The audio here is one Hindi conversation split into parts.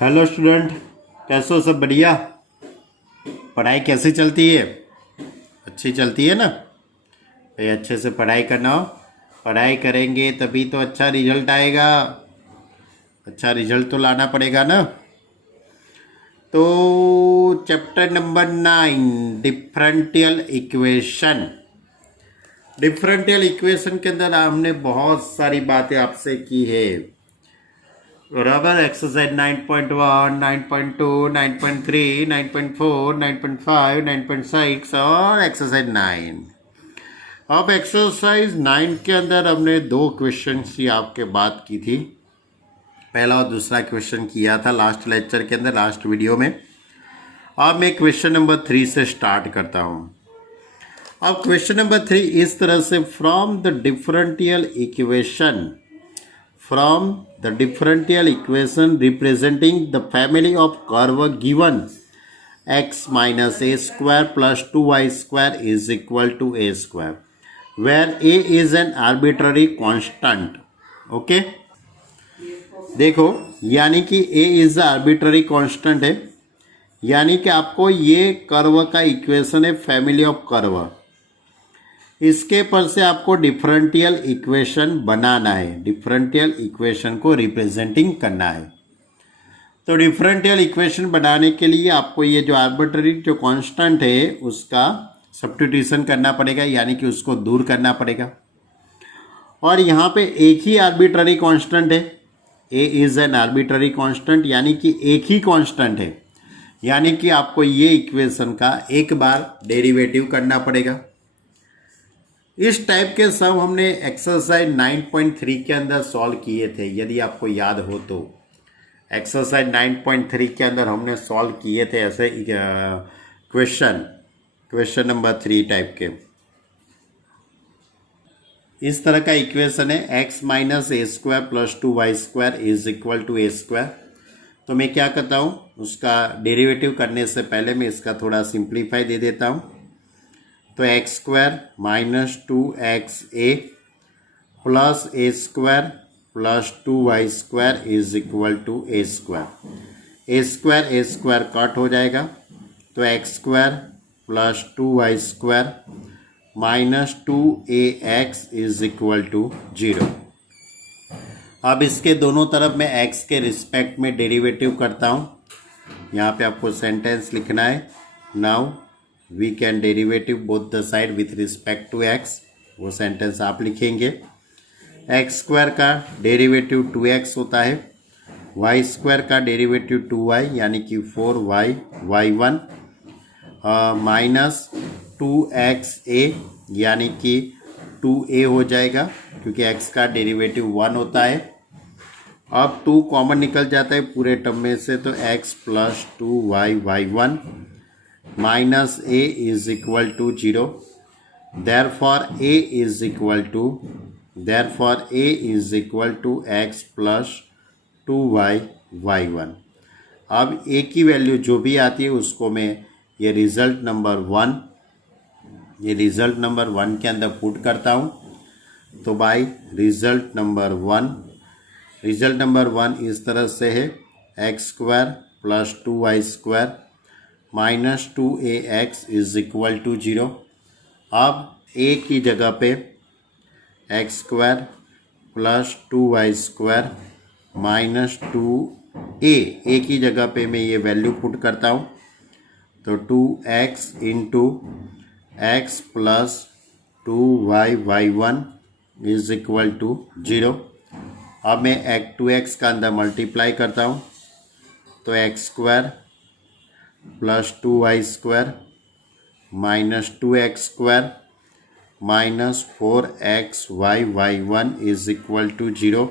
हेलो स्टूडेंट, कैसे हो? सब बढ़िया? पढ़ाई कैसी चलती है? अच्छी चलती है ना भाई? अच्छे से पढ़ाई करना हो। पढ़ाई करेंगे तभी तो अच्छा रिजल्ट आएगा। अच्छा रिजल्ट तो लाना पड़ेगा ना। तो chapter number 9, differential equation. Differential equation के अंदर हमने बहुत सारी बातें आपसे की है। बराबर। एक्सरसाइज 9.1, 9.2, 9.3, 9.4, 9.5, 9.6 और एक्सरसाइज 9। अब एक्सरसाइज 9 के अंदर हमने दो क्वेश्चन की आपके बात की थी। पहला और दूसरा क्वेश्चन किया था लास्ट लेक्चर के अंदर, लास्ट वीडियो में। अब मैं क्वेश्चन नंबर 3 से स्टार्ट करता हूँ। अब क्वेश्चन नंबर 3 इस तरह से, from the differential equation from the differential equation representing the family of curve given x minus a square plus 2y square is equal to a square, where a is an arbitrary constant. Okay, देखो, यानी कि a is the arbitrary constant है, यानी कि आपको ये कर्व का इक्वेशन है, फैमिली ऑफ कर्व। इसके पर से आपको डिफरेंशियल इक्वेशन बनाना है, डिफरेंशियल इक्वेशन को रिप्रेजेंटिंग करना है। तो डिफरेंशियल इक्वेशन बनाने के लिए आपको ये जो आर्बिट्ररी जो कांस्टेंट है उसका सब्स्टिट्यूशन करना पड़ेगा, यानी कि उसको दूर करना पड़ेगा। और यहाँ पे एक ही आर्बिट्ररी कांस्टेंट है, A is an arbitrary constant, यानी कि एक ही कांस्टेंट है, यानी कि आपको ये इक्वेशन का एक बार डेरिवेटिव करना पड़ेगा। इस टाइप के सम हमने एक्सरसाइज 9.3 के अंदर सॉल्व किए थे, यदि आपको याद हो तो। एक्सरसाइज 9.3 के अंदर हमने सॉल्व किए थे ऐसे क्वेश्चन नंबर 3 टाइप के। इस तरह का इक्वेशन है, x minus a square plus 2y square is equal to a square. तो मैं क्या करता हूँ, उसका डेरिवेटिव करने से पहले मैं इसका थोड़ा सिंप्लीफाई दे देता हूँ। तो x square minus 2xa plus a square plus 2y square is equal to a square. A square cut हो जाएगा, तो x square plus 2y square minus 2ax is equal to 0। अब इसके दोनों तरफ मैं x के रिस्पेक्ट में डेरिवेटिव करता हूँ। यहाँ पे आपको सेंटेंस लिखना है, now we can derivative both the side with respect to x। वो सेंटेंस आप लिखेंगे। एक्स स्क्वायर का डेरिवेटिव 2x होता है, वाई स्क्वायर का डेरिवेटिव 2y यानी कि 4y y1 माइनस 2xa यानी कि 2a हो जाएगा, क्योंकि x का डेरिवेटिव 1 होता है। अब 2 कॉमन निकल जाता है पूरे टर्म में से, तो x plus 2y y1 minus a is equal to 0। therefore a is equal to x plus 2y y1। अब a की वैल्यू जो भी आती है उसको मैं ये रिजल्ट नंबर 1 के अंदर पुट करता हूँ। तो बाय रिजल्ट नंबर 1 इस तरह से है, x square plus 2y square minus 2ax is equal to 0। अब a की जगह पे x square plus 2y square minus 2a की जगह पे मैं ये वैल्यू पुट करता हूँ। तो 2x into x plus 2y y1 is equal to 0। अब मैं 2x का अंदर मल्टीप्लाई करता हूँ, तो x square plus 2y square minus 2x square minus 4xy y1 is equal to 0।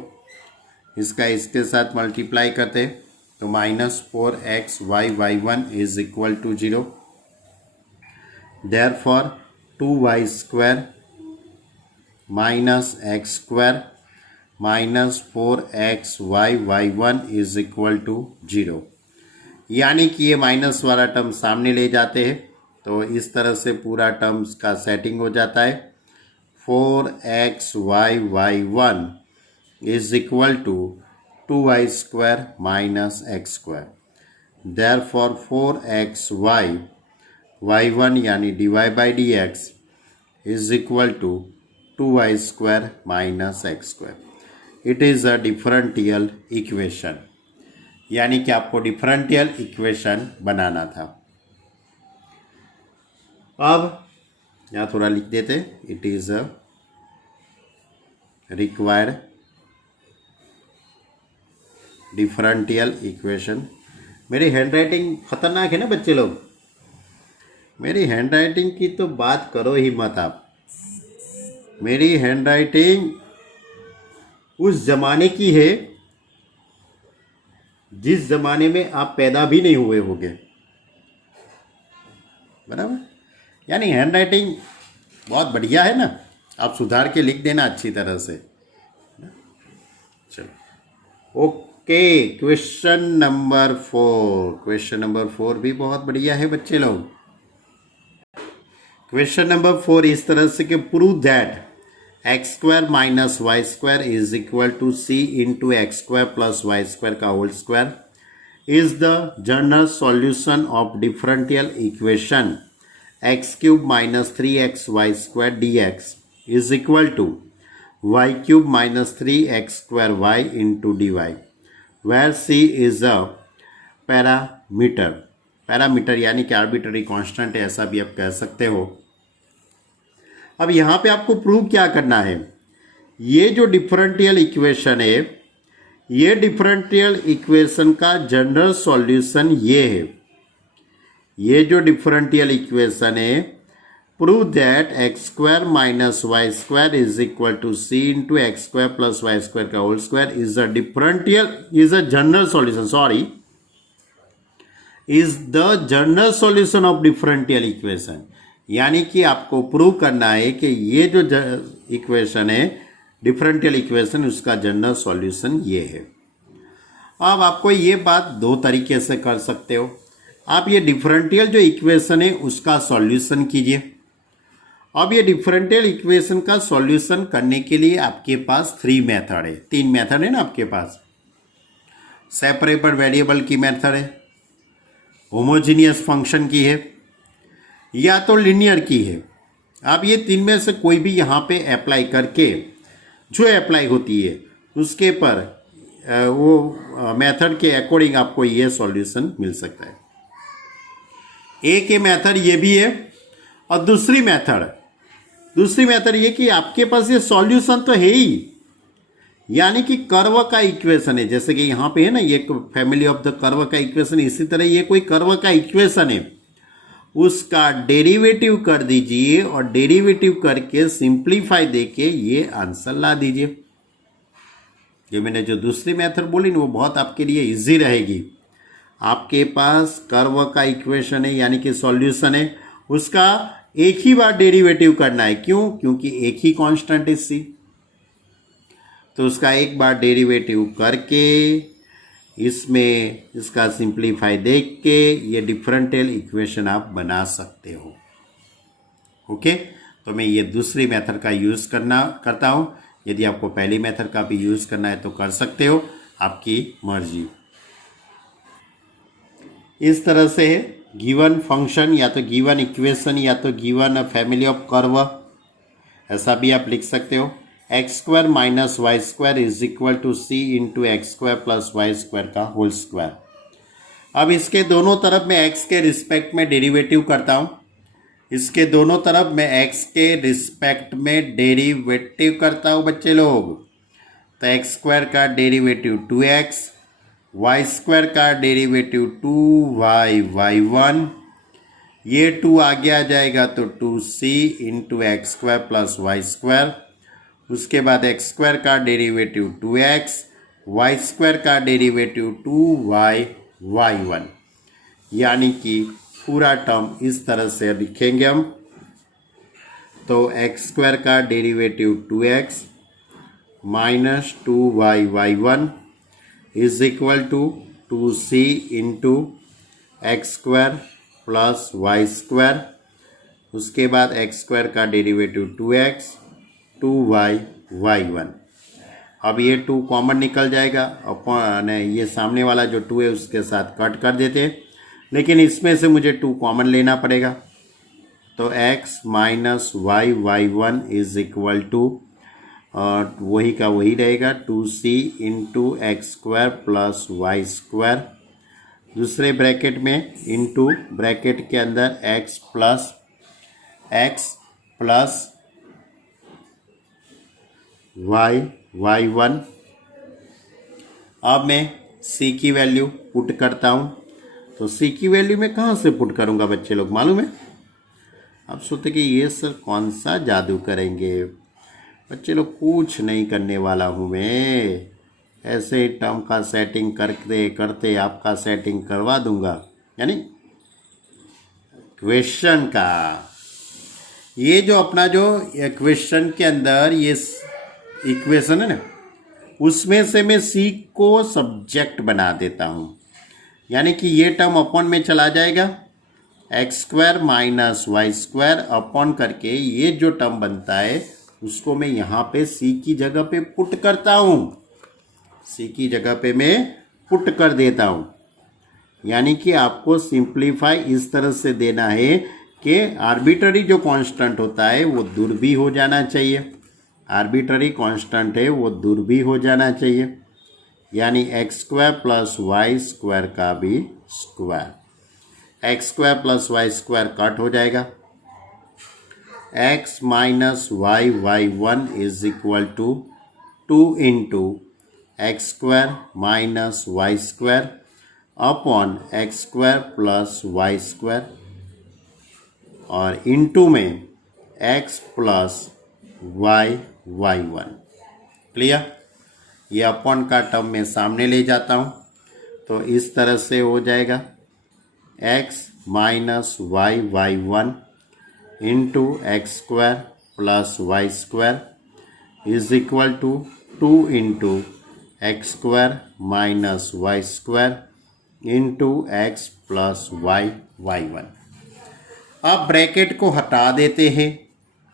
इसका इसके साथ मल्टीप्लाई करते हैं, तो minus 4xy y1 is equal to 0। Therefore 2y square minus x square minus 4xy y1 is equal to 0। यानी कि ये माइनस वाला टर्म सामने ले जाते हैं, तो इस तरह से पूरा टर्म्स का सेटिंग हो जाता है। 4xy y1 is equal to 2y² minus x²। देयरफॉर 4xy y1 यानी dy/dx is equal to 2y² minus x²। It is a differential equation, यानी कि आपको डिफरेंशियल इक्वेशन बनाना था। अब यहाँ थोड़ा लिख देते, it is a required differential equation. मेरी हैंडराइटिंग खतरनाक है ना बच्चे लोग, मेरी हैंडराइटिंग की तो बात करो ही मत आप। मेरी हैंडराइटिंग उस जमाने की है जिस जमाने में आप पैदा भी नहीं हुए होंगे, बराबर। यानी हैंडराइटिंग बहुत बढ़िया है ना, आप सुधार के लिख देना अच्छी तरह से। चलो okay, question number 4। Question number 4 भी बहुत बढ़िया है बच्चे लोग। क्वेश्चन नंबर 4 इस तरह से कि prove that x² minus y² is equal to c into x² plus y² का whole square is the general solution of differential equation x³ minus 3xy² dx is equal to y³ minus 3x² into dy, where c is a parameter. Parameter यानी कि आर्बिट्ररी कांस्टेंट है, ऐसा भी आप कह सकते हो। अब यहाँ पे आपको प्रूव क्या करना है, ये जो डिफरेंशियल इक्वेशन है, ये डिफरेंशियल इक्वेशन का जनरल सॉल्यूशन ये है। ये जो डिफरेंशियल इक्वेशन है, prove that x² minus y² is equal to c into x² plus y² का whole square is a general solution, sorry, is the general solution of differential equation. यानी कि आपको प्रूव करना है कि ये जो इक्वेशन है डिफरेंशियल इक्वेशन, उसका जनरल सॉल्यूशन ये है। अब आपको ये बात दो तरीके से कर सकते हो। आप ये डिफरेंशियल जो इक्वेशन है उसका सॉल्यूशन कीजिए। अब ये डिफरेंशियल इक्वेशन का सॉल्यूशन करने के लिए आपके पास 3 मेथड है, 3 मेथड है ना आपके पास। सेपरेबल वेरिएबल की मेथड है, होमोजीनियस फंक्शन की है, या तो लिनियर की है। आप ये 3 में से कोई भी यहाँ पे अप्लाई करके जो अप्लाई होती है उसके पर वो मेथड के अकॉर्डिंग आपको ये सॉल्यूशन मिल सकता है। एक ये मेथड ये भी है, और दूसरी मेथड ये कि आपके पास ये सॉल्यूशन तो है ही, यानी कि कर्व का इक्वेशन है। जैसे कि यहाँ पे है ना, ये फैमिली ऑफ द कर्व का इक्वेशन, इसी तरह ये कोई कर्व का इक्वेशन है, उसका डेरिवेटिव कर दीजिए और डेरिवेटिव करके सिंप्लीफाई देके ये आंसर ला दीजिए। ये मैंने जो दूसरी मेथड बोली ना, वो बहुत आपके लिए इजी रहेगी। आपके पास कर्व का इक्वेशन है यानी कि सॉल्यूशन है, उसका एक ही बार डेरिवेटिव करना है। क्यों? क्योंकि एक ही कांस्टेंट है c, तो उसका एक बार डेरिवेटिव करके इसमें इसका सिंप्लीफाई देख के ये डिफरेंशियल इक्वेशन आप बना सकते हो। ओके, तो मैं ये दूसरी मेथड का यूज़ करता हूँ। यदि आपको पहली मेथड का भी यूज़ करना है तो कर सकते हो, आपकी मर्जी। इस तरह से है गिवन फंक्शन या तो गिवन इक्वेशन या तो गिवन फैमिली ऑफ कर्व, ऐसा भी आप लिख सकते हो। x² minus y² is equal to c into x² plus y² का होल स्क्वायर। अब इसके दोनों तरफ मैं x के रिस्पेक्ट में डेरिवेटिव करता हूँ। इसके दोनों तरफ मैं x के रिस्पेक्ट में डेरिवेटिव करता हूँ बच्चे लोग। तो x² का डेरिवेटिव 2x, y² का डेरिवेटिव 2y y1, ये 2 आगे आ जाएगा तो 2c into x² plus y²। उसके बाद x² का डेरिवेटिव 2x, y² का डेरिवेटिव 2y y1, यानी कि पूरा टर्म इस तरह से लिखेंगे हम। तो x² का derivative 2x minus 2y y1 is equal to 2c into x² plus y²। उसके बाद x² का डेरिवेटिव 2x 2y y1। अब ये 2 कॉमन निकल जाएगा, अपॉन ये सामने वाला जो 2 है उसके साथ कट कर देते हैं, लेकिन इसमें से मुझे 2 कॉमन लेना पड़ेगा। तो x minus y y one is equal to वही का वही रहेगा 2c into x square plus Y square, दूसरे ब्रैकेट में इंटू ब्रैकेट के अंदर x plus y y one. अब मैं c की वैल्यू पुट करता हूँ। तो c की वैल्यू मैं कहाँ से पुट करूँगा बच्चे लोग, मालूम है? आप सोचते कि ये सर कौन सा जादू करेंगे। बच्चे लोग कुछ नहीं करने वाला हूँ मैं, ऐसे ही टर्म का सेटिंग करते करते आपका सेटिंग करवा दूंगा। यानी क्वेश्चन का ये जो अपना जो क्वेश्चन के अंदर ये इक्वेशन है ना, उसमें से मैं सी को सब्जेक्ट बना देता हूँ। यानी कि ये टर्म अपॉन में चला जाएगा, x square minus Y square upon करके ये जो टर्म बनता है उसको मैं यहाँ पे सी की जगह पे पुट करता हूँ, सी की जगह पे मैं पुट कर देता हूँ। यानी कि आपको सिंप्लीफाई इस तरह से देना है कि आर्बिट्ररी जो कांस्टेंट होता है वो दूर भी हो जाना चाहिए, आर्बिट्ररी कांस्टेंट है वो दूर भी हो जाना चाहिए। यानी x square plus Y square का भी square, x square plus Y square cut हो जाएगा। X minus y y one is equal to 2 into x square minus Y square upon x square plus Y square, और इंटू में x plus y y one. Clear? ये अपॉन का टर्म मैं सामने ले जाता हूँ तो इस तरह से हो जाएगा x minus y y one into x square plus Y square is equal to 2 into x square minus Y square into x plus y y one. अब ब्रैकेट को हटा देते हैं,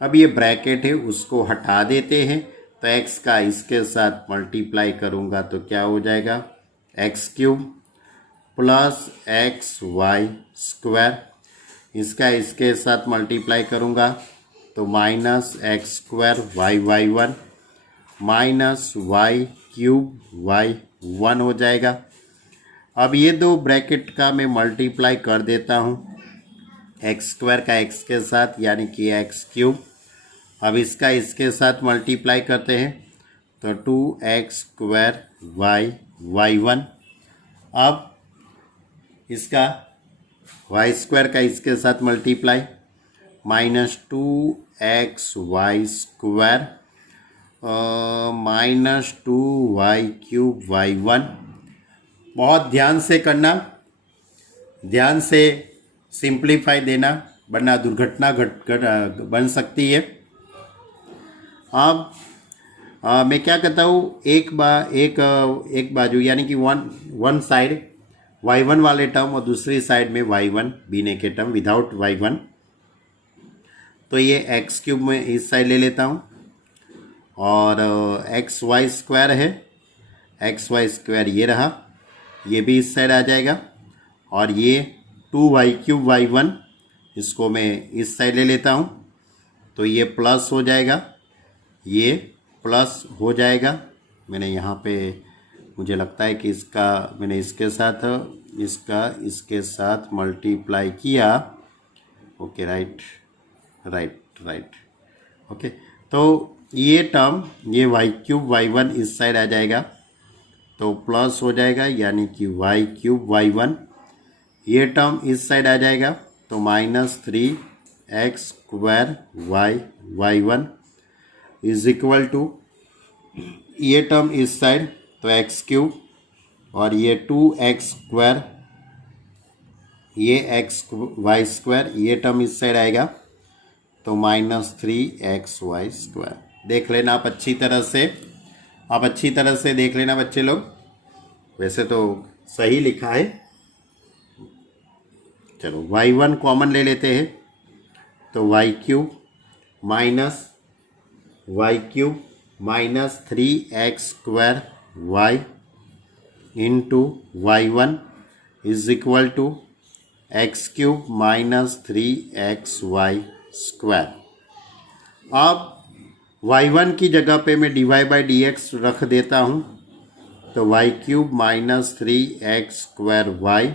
अब ये ब्रैकेट है उसको हटा देते हैं, तो x का इसके साथ मल्टीप्लाई करूँगा तो क्या हो जाएगा, x cube plus x y square, इसका इसके साथ मल्टीप्लाई करूँगा तो minus x square y y one minus y cube y one हो जाएगा। अब ये दो ब्रैकेट का मैं मल्टीप्लाई कर देता हूँ एक्स स्क्वायर का एक्स के साथ, यानी कि एक्स क्यूब। अब इसका इसके साथ मल्टीप्लाई करते हैं तो 2x square y y one. अब इसका वाई स्क्वायर का इसके साथ multiply minus 2x Y square minus 2y cube y one. बहुत ध्यान से करना, ध्यान से सिंप्लीफाई देना, वरना दुर्घटना बन सकती है। अब मैं क्या करता हूँ, एक बाजू यानी कि वन साइड y1 वाले टर्म और दूसरी साइड में y1 बीने के टर्म विदाउट y1, तो ये एक्स क्यूब में इस साइड ले लेता हूँ और एक्स वाई स्क्वायर है, एक्स वाई स्क्वायर ये रहा, ये भी इस साइड आ जाएगा, और ये 2y क्यूब वाई वन इसको मैं इस साइड ले लेता हूँ तो ये प्लस हो जाएगा, ये प्लस हो जाएगा। मैंने यहाँ पे मुझे लगता है कि इसका मैंने इसके साथ मल्टीप्लाई किया। Okay, right okay. तो ये टर्म ये वाई क्यूब वाई वन इस साइड आ जाएगा तो प्लस हो जाएगा, यानी कि वाई क्यूब वाई वन। ये टर्म इस साइड आ जाएगा तो -3x square y y one is equal to, ये टर्म इस साइड तो एक्स क्यूब, और ये 2x स्क्वायर, ये एक्स वाई स्क्वायर, ये टर्म इस साइड आएगा तो -3x वाई स्क्वायर। देख लेना आप अच्छी तरह से, देख लेना बच्चे लोग। वैसे तो सही लिखा है। चलो y1 कॉमन ले लेते हैं तो y cube minus y cube minus 3x² y into y1 is equal to x³ minus 3xy²। अब y1 की जगह पे मैं dy/dx रख देता हूँ, तो y³ माइनस 3x²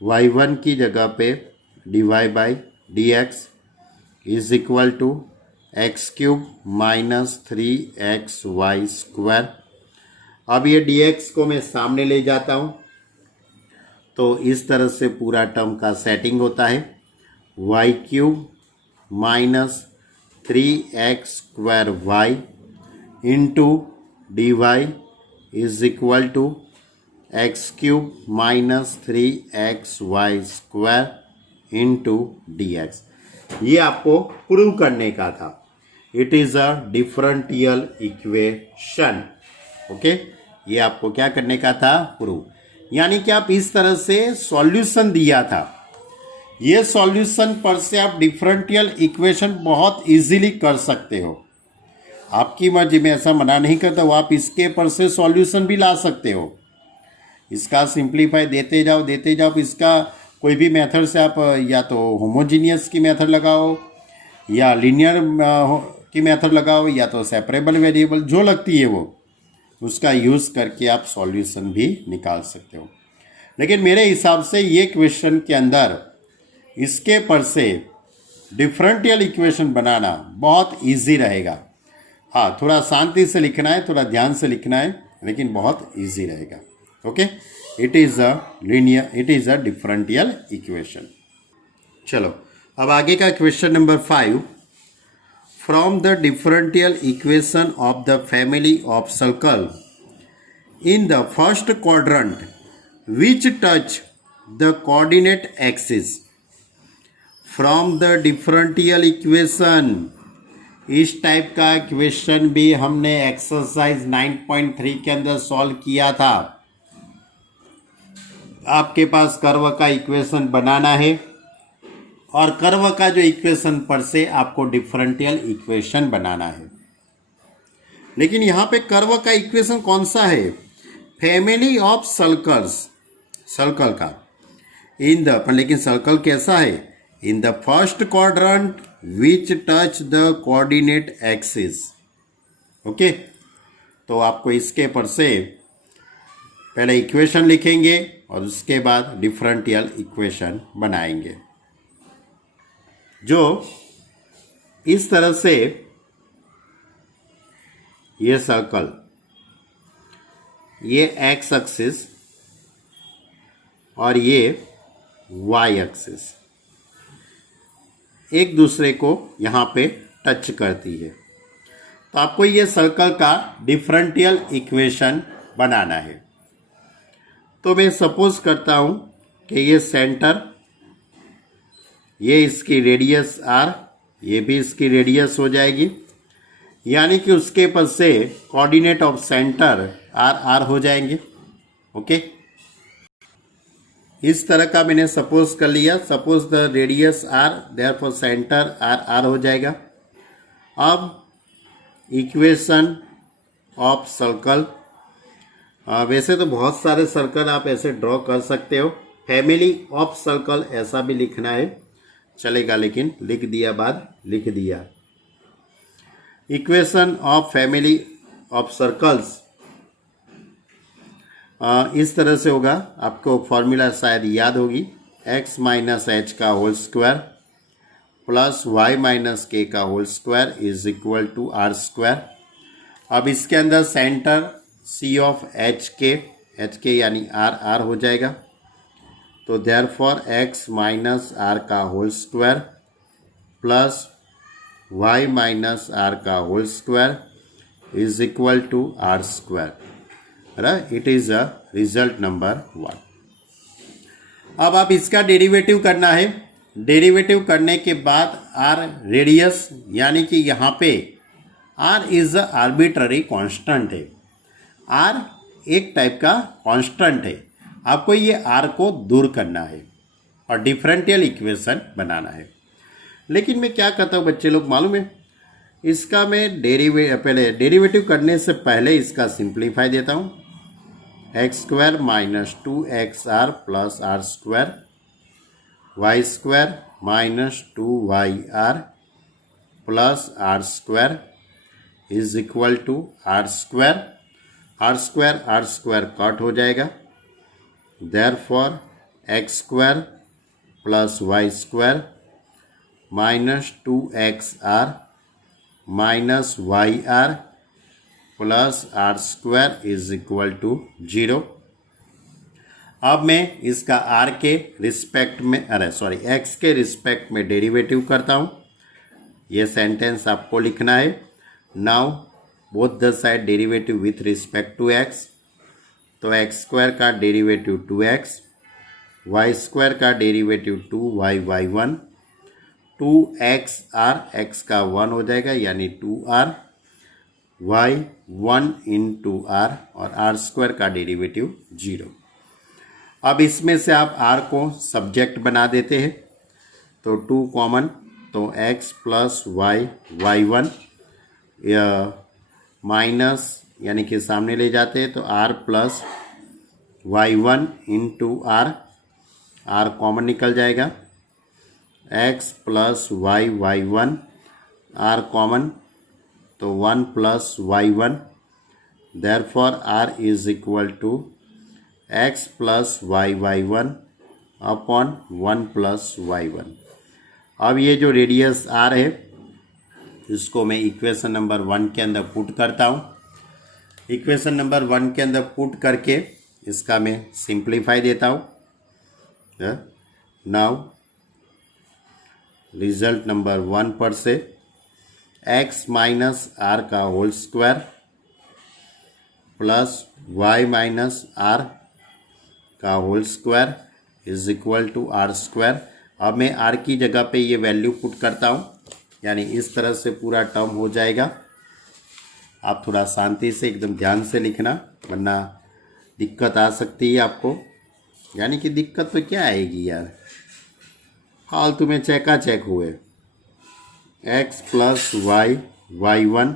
y1 की जगह पे dy/dx is equal to x³ minus 3xy²। अब ये dx को मैं सामने ले जाता हूँ, तो इस तरह से पूरा टर्म का सेटिंग होता है। y³ minus 3x² into dy is equal to x³ minus 3xy² into dx। ये आपको प्रूव करने का था। It is a differential equation. Okay, ये आपको क्या करने का था? प्रूव। यानी कि आप इस तरह से सॉल्यूशन दिया था, ये सॉल्यूशन पर से आप डिफरेंशियल इक्वेशन बहुत इजीली कर सकते हो। आपकी मर्जी, में ऐसा मना नहीं करता हूँ, आप इसके पर से सॉल्यूशन भी ला सकते हो। इसका सिंप्लीफाई देते जाओ। इसका कोई भी मेथड से आप या तो होमोजीनियस की मेथड लगाओ, या लीनियर की मेथड लगाओ, या तो सेपरेबल वेरिएबल जो लगती है वो उसका यूज़ करके आप सॉल्यूशन भी निकाल सकते हो। लेकिन मेरे हिसाब से ये क्वेश्चन के अंदर इसके पर से डिफरेंशियल इक्वेशन बनाना बहुत इजी रहेगा। हाँ, थोड़ा शांति से लिखना है, थोड़ा ध्यान से लिखना है, लेकिन बहुत इजी रहेगा। Okay, it is a differential equation. चलो, अब आगे का question number 5। From the differential equation of the family of circle in the first quadrant which touch the coordinate axis. From the differential equation, इस टाइप का क्वेश्चन भी हमने एक्सरसाइज 9.3 के अंदर सॉल्व किया था। आपके पास कर्व का इक्वेशन बनाना है, और कर्व का जो इक्वेशन पर से आपको डिफरेंशियल इक्वेशन बनाना है। लेकिन यहाँ पे कर्व का इक्वेशन कौन सा है? फैमिली ऑफ सर्कल्स, सर्कल का इन द, लेकिन सर्कल कैसा है? In the first quadrant which touch the coordinate axis. Okay, तो आपको इसके पर से पहले इक्वेशन लिखेंगे और उसके बाद डिफरेंशियल इक्वेशन बनाएंगे, जो इस तरह से ये सर्कल, ये एक्स एक्सिस और ये वाई एक्सिस एक दूसरे को यहाँ पे टच करती है। तो आपको ये सर्कल का डिफरेंशियल इक्वेशन बनाना है। तो मैं सपोज करता हूँ कि ये सेंटर, ये इसकी रेडियस r, ये भी इसकी रेडियस हो जाएगी, यानी कि उसके पर से कोऑर्डिनेट ऑफ सेंटर r हो जाएंगे। ओके, इस तरह का मैंने सपोज कर लिया। Suppose the radius r, therefore centre r हो जाएगा। अब इक्वेशन ऑफ सर्कल, वैसे तो बहुत सारे सर्कल आप ऐसे ड्रॉ कर सकते हो। फैमिली ऑफ सर्कल ऐसा भी लिखना है, चलेगा, लेकिन लिख दिया, बाद लिख दिया। Equation of family of circles इस तरह से होगा। आपको फॉर्मूला शायद याद होगी, x माइनस एच का whole square plus y minus k का whole square is equal to r square. अब इसके अंदर सेंटर c ऑफ एच के यानी r हो जाएगा। तो देयरफॉर x माइनस r का whole square plus y minus r का whole square is equal to r square. Right, it is a result number 1। अब आप इसका डेरिवेटिव करना है। डेरिवेटिव करने के बाद r रेडियस, यानी कि यहाँ पे r is a arbitrary constant है। r एक टाइप का कांस्टेंट है। आपको ये r को दूर करना है और डिफरेंशियल इक्वेशन बनाना है। लेकिन मैं क्या करता हूँ बच्चे लोग, मालूम है, इसका मैं पहले डेरिवेटिव करने से पहले इसका सिंप्लीफाई देता हूँ। X square minus 2xr plus R square, Y square minus 2yr plus R square is equal to are square cut हो जाएगा। Therefore X square plus Y square minus 2xr minus yr plus R square is equal to 0। अब मैं इसका r के रिस्पेक्ट में x के रिस्पेक्ट में डेरिवेटिव करता हूँ। ये सेंटेंस आपको लिखना है। Now both the side derivative with respect to x, तो एक्स स्क्वायर का डेरिवेटिव 2x, वाई स्क्वायर का डेरिवेटिव 2y1, 2xr, x का 1 हो जाएगा यानी 2r, y 1 इंटू r और r स्क्वायर का डेरिवेटिव 0। अब इसमें से आप r को सब्जेक्ट बना देते हैं, तो 2 कॉमन, तो x प्लस y1 माइनस यानी कि सामने ले जाते हैं, तो r plus y1 into r common निकल जाएगा, x plus y1 r common, तो 1 plus y1, therefore r is equal to x plus y1 upon 1 plus y1। अब ये जो रेडियस r है इसको मैं इक्वेशन नंबर 1 के अंदर पुट करता हूँ। इक्वेशन नंबर 1 के अंदर पुट करके इसका मैं सिंप्लीफाई देता हूँ। नाउ रिजल्ट नंबर 1 पर से x माइनस आर का whole square plus y minus r का whole square is equal to are square. अब मैं r की जगह पे ये वैल्यू पुट करता हूँ, यानी इस तरह से पूरा टर्म हो जाएगा। आप थोड़ा शांति से एकदम ध्यान से लिखना, वरना दिक्कत आ सकती है आपको। यानी कि दिक्कत तो क्या आएगी यार, फालतू में चेका चेक हुए। x plus y1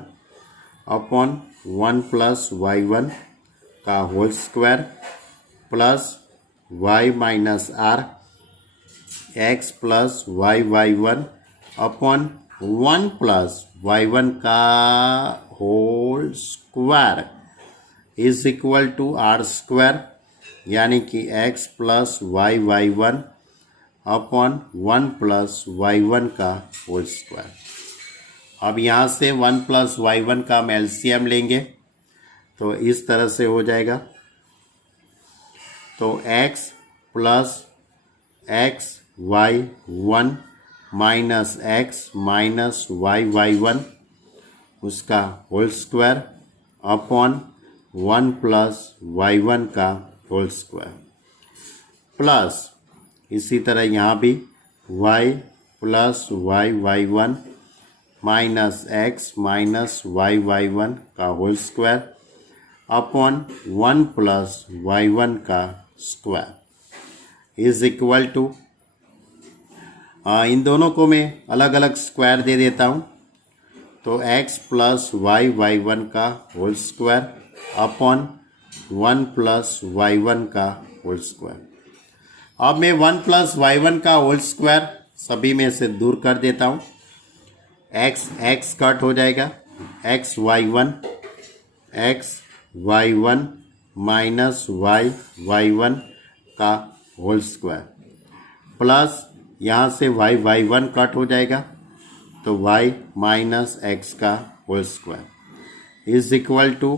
upon 1 plus y1 का whole square plus y minus R, x plus y1 upon 1 plus y1 का whole square is equal to are square, यानी कि x plus y1 upon 1 plus y1 का होल स्क्वायर। अब यहाँ से 1 प्लस y1 का हम एलसीएम लेंगे, तो इस तरह से हो जाएगा। तो x plus xy1 minus x minus y1 उसका whole square upon 1 plus y1 का होल स्क्वायर, प्लस इसी तरह यहाँ भी y plus y1 minus x minus y1 का whole square upon 1 plus y1 का स्क्वायर इज इक्वल टू, इन दोनों को मैं अलग अलग स्क्वायर दे देता हूँ। तो x प्लस y1 का whole square upon 1 plus y1 का होल स्क्वायर। अब मैं 1 प्लस y1 का होल स्क्वायर सभी में से दूर कर देता हूँ। x कट हो जाएगा, x y1 माइनस y1 का होल स्क्वायर, प्लस यहाँ से y1 कट हो जाएगा, तो y माइनस x का whole square is equal to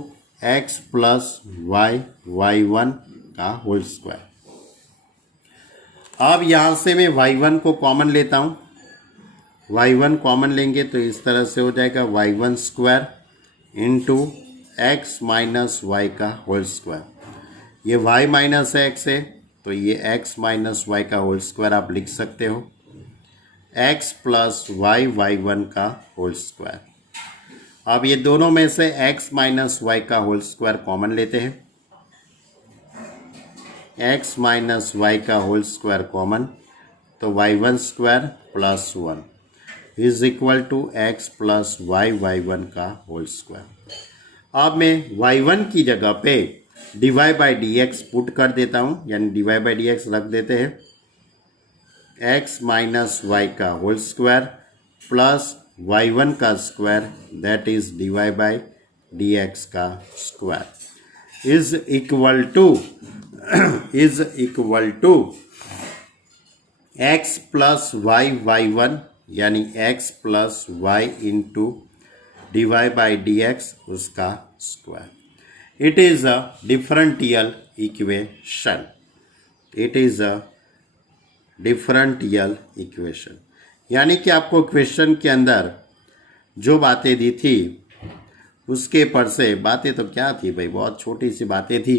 x plus y1 का होल स्क्वायर। अब यहाँ से मैं y1 को कॉमन लेता हूँ। y1 कॉमन लेंगे तो इस तरह से हो जाएगा y1 square into x minus y का होल स्क्वायर। ये y माइनस x है, तो ये x माइनस y का होल स्क्वायर आप लिख सकते हो, x प्लस y1 का होल स्क्वायर। अब ये दोनों में से x माइनस y का होल स्क्वायर कॉमन लेते हैं। x माइनस y का होल स्क्वायर कॉमन, तो y1 square plus 1, is equal to X plus Y one का होल स्क्वायर। अब मैं y1 की जगह पे dy by D X put कर देता हूँ, यानी dy बाई डी एक्स रख देते हैं, x माइनस वाई का होल स्क्वायर प्लस y1 का square that is dy by D x का square is equal to x plus y1 यानी x plus y into dy by D x उसका square. It is a differential equation. It is a differential equation, यानी कि आपको क्वेश्चन के अंदर जो बातें दी थी उसके पर से बातें तो क्या थी भाई, बहुत छोटी सी बातें थी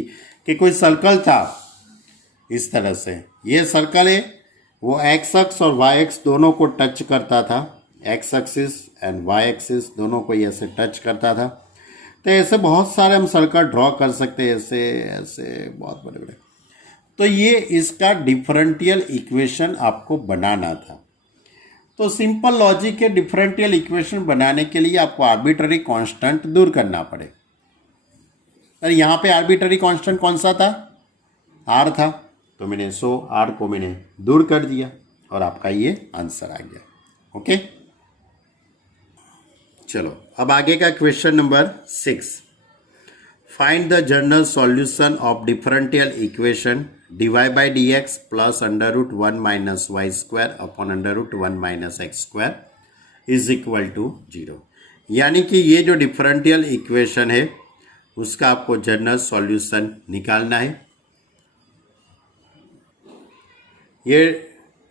कि कोई सर्कल था इस तरह से, ये सर्कल है वो एक्स एक्स और वाई एक्स दोनों को टच करता था, X axis and Y axis दोनों को ऐसे टच करता था। तो ऐसे बहुत सारे हम सर्कल ड्रॉ कर सकते हैं, ऐसे ऐसे बहुत बड़े बड़े। तो ये इसका डिफरेंशियल इक्वेशन आपको बनाना था। तो सिंपल लॉजिक के डिफरेंशियल इक्वेशन बनाने के लिए आपको आर्बिट्ररी कांस्टेंट दूर करना पड़े। और यहाँ पे आर्बिट्ररी कांस्टेंट कौन सा था? आर था। तो मैंने आर को मैंने दूर कर दिया और आपका ये आंसर आ गया। ओके, चलो अब आगे का question number 6। Find the general solution of differential equation dy by D x plus under root 1 minus Y square upon under root 1 minus x square is equal to 0। यानी कि ये जो डिफरेंशियल इक्वेशन है उसका आपको जनरल सॉल्यूशन निकालना है। ये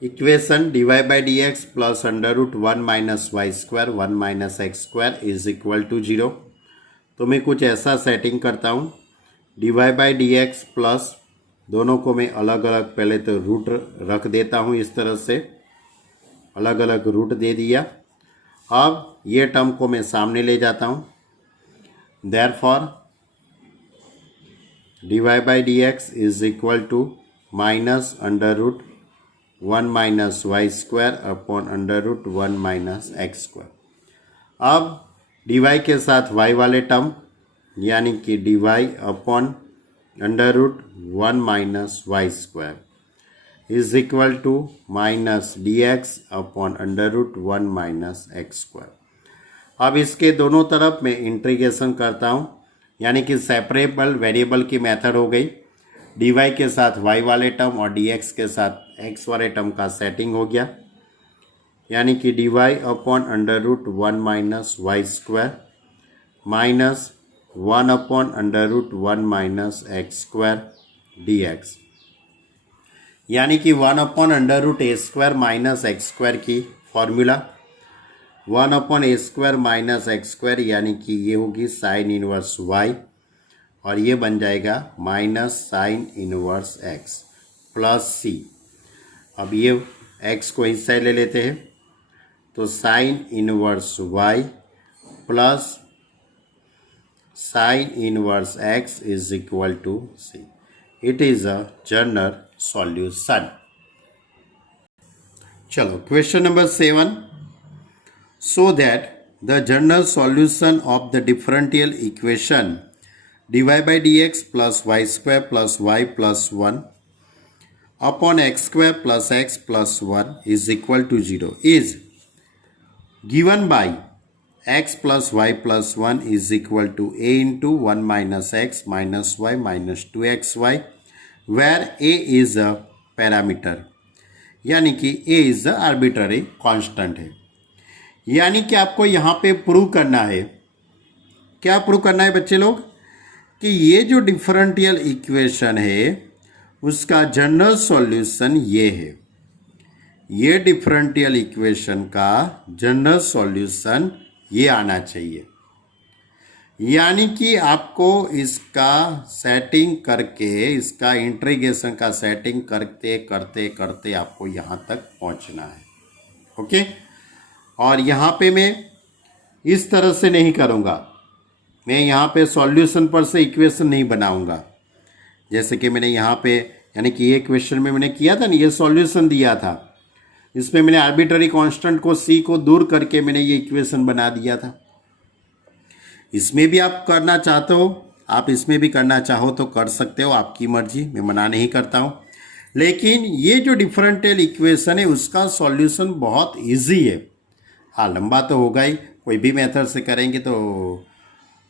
equation dy by D x plus under root 1 minus Y square 1 minus x square is equal to 0। तो मैं कुछ ऐसा सेटिंग करता हूँ, dy by D x plus दोनों को मैं अलग अलग पहले तो रूट रख देता हूँ, इस तरह से अलग अलग रूट दे दिया। अब ये टर्म को मैं सामने ले जाता हूँ, therefore dy by D x is equal to minus under root 1 minus Y square upon under root 1 minus x square. अब dy के साथ y वाले टर्म यानी कि dy upon under root 1 minus Y square is equal to minus D X upon under root 1 minus x square. अब इसके दोनों तरफ मैं इंटीग्रेशन करता हूँ, यानी कि सेपरेबल वेरिएबल की मेथड हो गई। dy के साथ y वाले टर्म और dx के साथ x वाले टर्म का सेटिंग हो गया, यानी कि dy upon under root 1 minus Y square minus 1 upon under root 1 minus x square dx, यानी कि 1 upon under root A square minus x square की formula 1 upon A square minus x square, यानी कि ये होगी साइन इनवर्स y और ये बन जाएगा minus sign inverse x plus c। अब ये x को इस साइड ले लेते हैं, तो sine inverse y plus sine inverse x is equal to c। It is a general solution. चलो question number 7। So that the general solution of the differential equation dy by D x plus Y square plus Y plus 1 upon x square plus x plus 1 is equal to 0 is given by x plus Y plus 1 is equal to a into 1 minus X minus Y minus 2xy where a is a parameter, यानी कि a is a arbitrary constant है। यानी कि आपको यहाँ पे प्रूव करना है, क्या प्रूव करना है बच्चे लोग, कि ये जो डिफरेंशियल इक्वेशन है उसका जनरल सॉल्यूशन ये है। ये डिफरेंशियल इक्वेशन का जनरल सॉल्यूशन ये आना चाहिए। यानी कि आपको इसका सेटिंग करके, इसका इंटीग्रेशन का सेटिंग करते करते करते आपको यहाँ तक पहुँचना है। ओके, और यहाँ पे मैं इस तरह से नहीं करूँगा, मैं यहाँ पे सॉल्यूशन पर से इक्वेशन नहीं बनाऊँगा। जैसे कि मैंने यहाँ पे, यानी कि ये क्वेश्चन में मैंने किया था ना, ये सॉल्यूशन दिया था, इसमें मैंने आर्बिट्ररी कांस्टेंट को c को दूर करके मैंने ये इक्वेशन बना दिया था। इसमें भी आप करना चाहते हो, आप इसमें भी करना चाहो तो कर सकते हो, आपकी मर्जी, मैं मना नहीं करता हूँ। लेकिन ये जो डिफरेंशियल इक्वेशन है उसका सॉल्यूशन बहुत इजी है। हाँ, लंबा तो होगा ही, कोई भी मेथड से करेंगे तो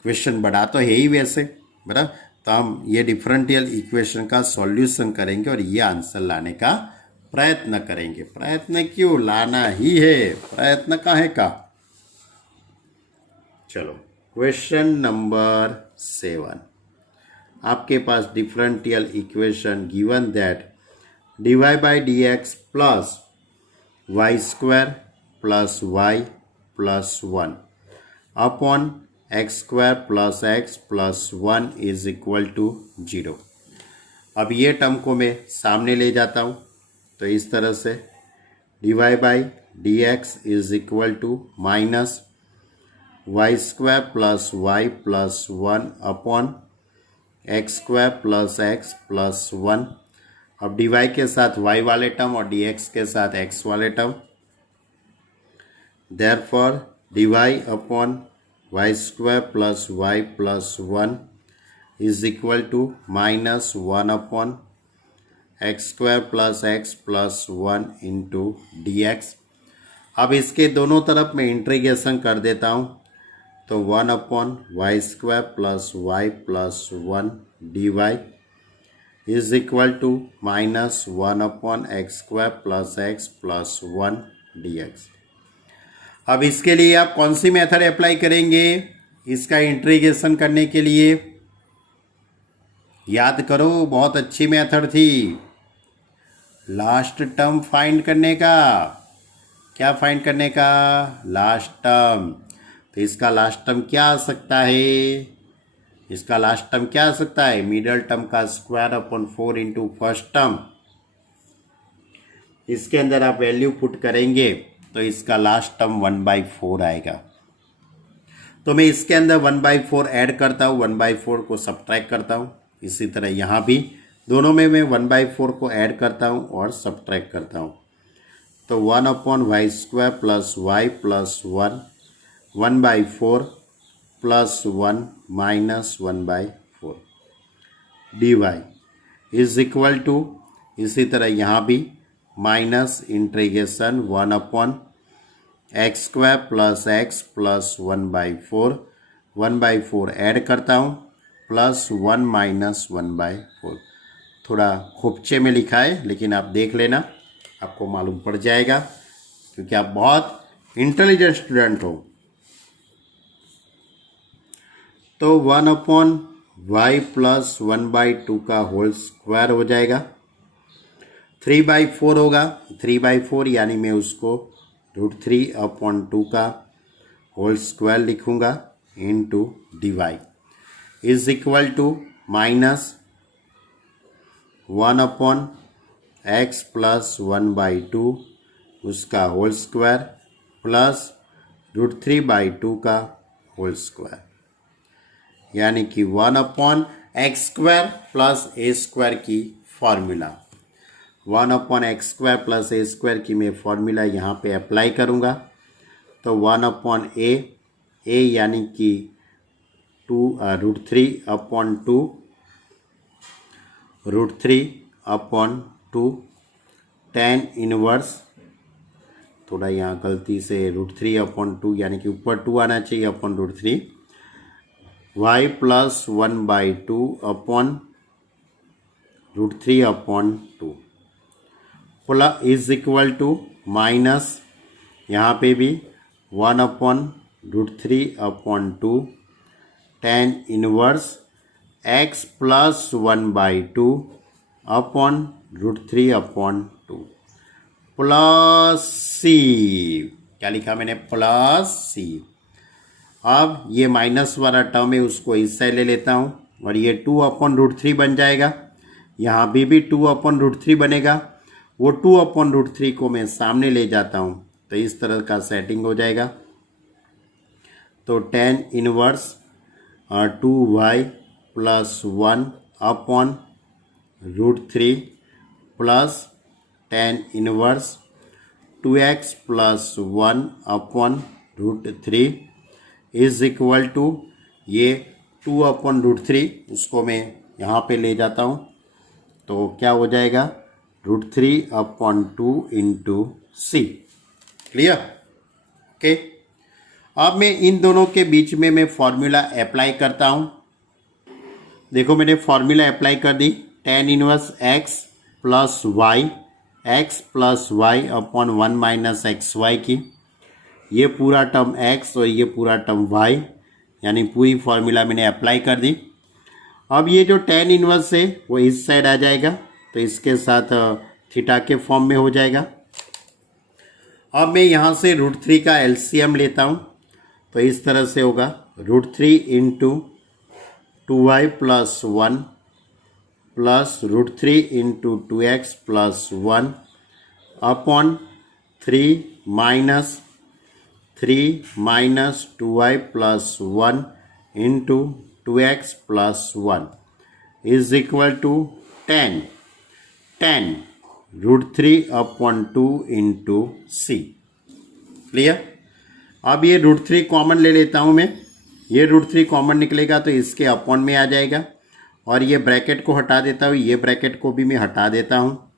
क्वेश्चन बड़ा तो है ही वैसे, बराबर। तो हम ये डिफरेंशियल इक्वेशन का सॉल्यूशन करेंगे और ये आंसर लाने का प्रयत्न करेंगे। प्रयत्न क्यों, लाना ही है, प्रयत्न काहे का। चलो क्वेश्चन नंबर 7, आपके पास differential equation given that dy by D x plus Y square plus Y plus 1 upon x square plus x plus 1 is equal to 0। अब ये टर्म को मैं सामने ले जाता हूँ, तो इस तरह से dy by D x is equal to minus Y square plus Y plus 1 upon x square plus x plus 1। अब dy के साथ y वाले टर्म और dx के साथ x वाले term, therefore dy upon Y square plus Y plus 1 is equal to minus 1 upon x square plus x plus 1 into D x. अब इसके दोनों तरफ मैं इंटीग्रेशन कर देता हूँ, तो 1 upon Y square plus Y plus 1 D Y is equal to minus 1 upon x square plus x plus 1 D x. अब इसके लिए आप कौन सी मेथड अप्लाई करेंगे इसका इंटीग्रेशन करने के लिए? याद करो, बहुत अच्छी मेथड थी, लास्ट टर्म फाइंड करने का। क्या फाइंड करने का? Last term. तो इसका लास्ट टर्म क्या आ सकता है? इसका लास्ट टर्म क्या आ सकता है? मिडल टर्म का square upon 4 into first term. इसके अंदर आप वैल्यू पुट करेंगे तो इसका लास्ट टर्म 1/4 आएगा। तो मैं इसके अंदर 1/4 ऐड करता हूँ, 1/4 को सब्ट्रैक्ट करता हूँ। इसी तरह यहाँ भी दोनों में मैं 1/4 को ऐड करता हूँ और सब्ट्रैक्ट करता हूँ। तो 1 upon Y square plus Y plus 1 1/4 plus 1 minus 1/4 D Y is equal to, इसी तरह यहाँ भी minus integration 1 upon x square plus x plus 1/4 1/4 add करता हूँ प्लस 1 माइनस 1/4। थोड़ा खोपचे में लिखा है, लेकिन आप देख लेना, आपको मालूम पड़ जाएगा, क्योंकि आप बहुत इंटेलिजेंट स्टूडेंट हो। तो 1 अपॉन वाई प्लस 1/2 का होल स्क्वायर हो जाएगा, 3/4 होगा, 3/4 यानी मैं उसको √3 अपॉन 2 का होल स्क्वायर लिखूँगा into D Y is equal to minus 1 upon X plus 1/2 उसका होल स्क्वायर प्लस √3/2 का होल स्क्वायर, यानी कि 1 upon x square plus a square की formula, 1 upon x square plus a square की मैं फॉर्मूला यहाँ पे अप्लाई करूँगा। तो 1 अपॉन ए यानी कि √3 अपॉन 2 √3 अपॉन 2 tan इनवर्स, थोड़ा यहाँ गलती से √3 अपॉन 2 यानी कि ऊपर 2 आना चाहिए upon √3 y plus 1/2 upon √3 upon 2 plus is equal to minus यहाँ पे भी 1 upon √3 upon 2 tan inverse x plus 1/2 upon √3 upon 2 plus c. क्या लिखा मैंने? प्लस सी। अब ये माइनस वाला टर्म है, उसको इस साइड ले लेता हूँ और ये 2 अपॉन √3 बन जाएगा। यहाँ भी 2 अपॉन √3 बनेगा, वो 2 अपॉन √3 को मैं सामने ले जाता हूँ, तो इस तरह का सेटिंग हो जाएगा। तो tan inverse 2y plus 1 upon √3 plus tan inverse 2x plus 1/√3 is equal to ये 2/√3, उसको मैं यहाँ पे ले जाता हूँ तो क्या हो जाएगा √3/2 इंटू सी। क्लियर? ओके, अब मैं इन दोनों के बीच में मैं फॉर्मूला अप्लाई करता हूँ। देखो मैंने फॉर्मूला अप्लाई कर दी, tan inverse x plus Y, X plus Y upon 1 minus X Y की, ये पूरा टर्म x और ये पूरा टर्म y, यानी पूरी फॉर्मूला मैंने अप्लाई कर दी। अब ये जो tan इनवर्स है वो इस साइड आ जाएगा तो इसके साथ थीटा के फॉर्म में हो जाएगा। अब मैं यहाँ से √3 का एलसीएम लेता हूँ तो इस तरह से होगा √3 into 2y plus 1 plus √3 into 2x plus 1 upon 3 minus 2y plus 1 into 2x plus 1 is equal to 10 √3/2 into C. Clear? अब ये √3 कॉमन ले लेता हूँ मैं, ये √3 कॉमन निकलेगा तो इसके अपॉन में आ जाएगा और ये ब्रैकेट को हटा देता हूँ, ये ब्रैकेट को भी मैं हटा देता हूँ।